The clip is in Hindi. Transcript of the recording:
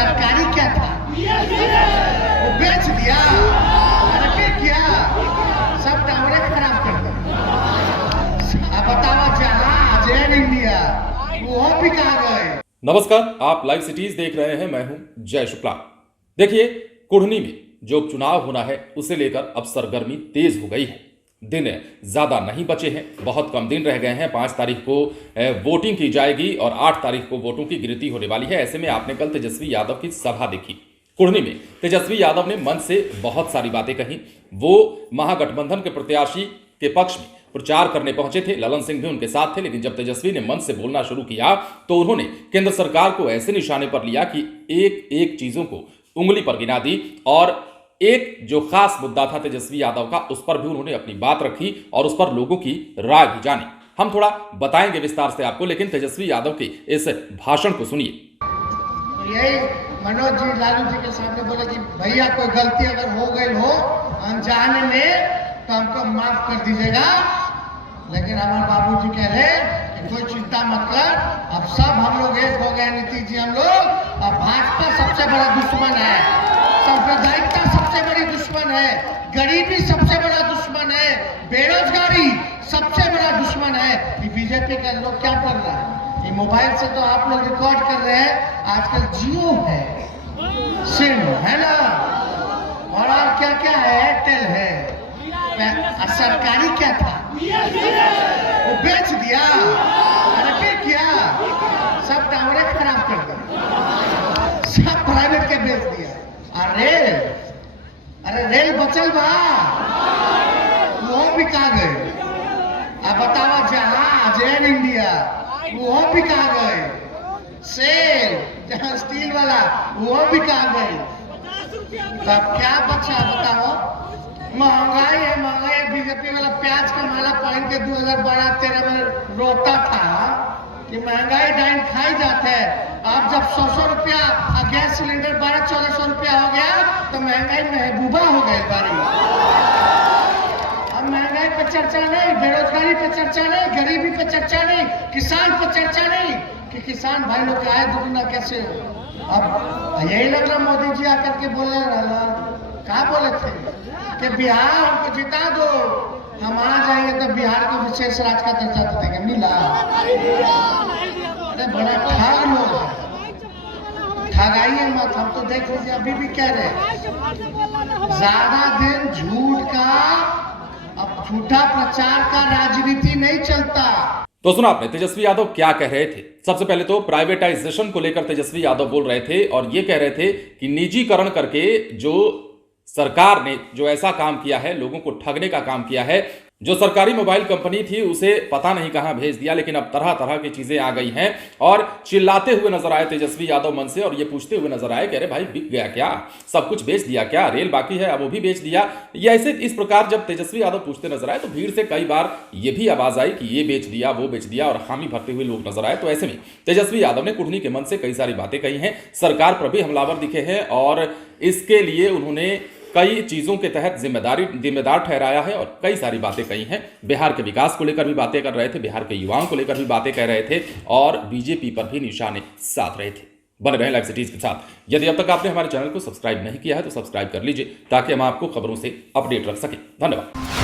सरकारी क्या था वो बेच दिया, अरे क्या सब टावरे खराब कर दिया। अब बताओ जहां एयर इंडिया वो भी कहा गए। नमस्कार, आप लाइव सिटीज देख रहे हैं। मैं हूं जय शुक्ला। देखिए, कुढ़नी में जो उपचुनाव होना है उसे लेकर अब सरगर्मी तेज हो गई है। दिन ज्यादा नहीं बचे हैं, बहुत कम दिन रह गए हैं। 5 तारीख को वोटिंग की जाएगी और 8 तारीख को वोटों की गिनती होने वाली है। ऐसे में आपने कल तेजस्वी यादव की सभा देखी। कुढ़नी में तेजस्वी यादव ने मन से बहुत सारी बातें कही। वो महागठबंधन के प्रत्याशी के पक्ष में प्रचार करने पहुंचे थे। ललन सिंह भी उनके साथ थे, लेकिन जब तेजस्वी ने मन से बोलना शुरू किया तो उन्होंने केंद्र सरकार को ऐसे निशाने पर लिया कि एक एक चीजों को उंगली पर गिना दी और एक जो खास मुद्दा था तेजस्वी यादव का, उस पर भी उन्होंने अपनी बात रखी और उस पर लोगों की राय भी जानी। हम थोड़ा बताएंगे विस्तार से आपको, लेकिन तेजस्वी यादव के इस भाषण को सुनिए। यही मनोज जी लालू जी के सामने बोले कि भैया कोई गलती अगर हो गई हो अनजाने में तो हमको माफ कर दीजिएगा। लेकिन हमारे बाबूजी कह रहे कि कोई चिंता मत कर, अब सब हम लोग एक हो गए। नीतीश जी हम लोग, अब भाजपा सबसे बड़ा दुश्मन है, सांप्रदायिकता सबसे बड़ी दुश्मन है, गरीबी सबसे बड़ा दुश्मन है, बेरोजगारी सबसे बड़ा दुश्मन है। ये बीजेपी का लोग क्या कर रहा है, ये मोबाइल से तो आप लोग रिकॉर्ड कर रहे हैं। आजकल जियो है, सिम है ना, और क्या क्या है, एयरटेल है। सरकारी क्या था वो बेच दिया, अरे क्या सब टावरे खराब कर दिया, सब प्राइवेट के बेच दिया। अरे रेल बचल बा वो भी कहा गए। अब बताओ जहां एयर इंडिया वो भी कहा गए, सेल जहां स्टील वाला वो भी कहा गए। तब क्या बचा बताओ। महंगाई है, बीजेपी वाला प्याज का माला पहन के 2012-13 में रोता था कि महंगाई डाइन खाई जाते है। अब जब 100 रुपया गैस सिलेंडर 1200-1400 रुपया हो गया तो महंगाई महबूबा हो गई बारी। अब महंगाई पे चर्चा नहीं, बेरोजगारी पे चर्चा नहीं, गरीबी पे चर्चा नहीं, किसान पे चर्चा नहीं कि किसान भाई लोग आए दुगना कैसे। अब यही लग रहा मोदी जी आकर के बोले रहा, क्या बोले थे कि बिहार हमको जिता दो, हम आ जाएंगे तो बिहार को विशेष राज्य का दर्जा दे देंगे। मिला? अरे बड़ा ठग लोग है, ठगाइए मत। हम तो देख लीजिए अभी भी कह रहे ज्यादा दिन झूठ का, अब झूठा प्रचार का राजनीति नहीं चलता। तो सुना आपने तेजस्वी यादव क्या कह रहे थे। सबसे पहले तो प्राइवेटाइजेशन को लेकर तेजस्वी यादव बोल रहे थे और ये कह रहे थे कि निजीकरण करके जो सरकार ने जो ऐसा काम किया है, लोगों को ठगने का काम किया है, जो सरकारी मोबाइल कंपनी थी उसे पता नहीं कहां भेज दिया। लेकिन अब तरह तरह की चीजें आ गई हैं और चिल्लाते हुए नजर आए तेजस्वी यादव मन से और ये पूछते हुए नजर आए कि अरे भाई बिक गया क्या, सब कुछ बेच दिया क्या, रेल बाकी है अब वो भी बेच दिया। ये ऐसे इस प्रकार जब तेजस्वी यादव पूछते नजर आए तो भीड़ से कई बार ये भी आवाज आई कि ये बेच दिया वो बेच दिया और हामी भरते हुए लोग नजर आए। तो ऐसे में तेजस्वी यादव ने कुढ़नी के मन से कई सारी बातें कही हैं, सरकार पर भी हमलावर दिखे हैं और इसके लिए उन्होंने कई चीजों के तहत जिम्मेदार ठहराया है और कई सारी बातें कही हैं। बिहार के विकास को लेकर भी बातें कर रहे थे, बिहार के युवाओं को लेकर भी बातें कह रहे थे और बीजेपी पर भी निशाने साध रहे थे। बने रहें लाइव सिटीज के साथ। यदि अब तक आपने हमारे चैनल को सब्सक्राइब नहीं किया है तो सब्सक्राइब कर लीजिए ताकि हम आपको खबरों से अपडेट रख सकें। धन्यवाद।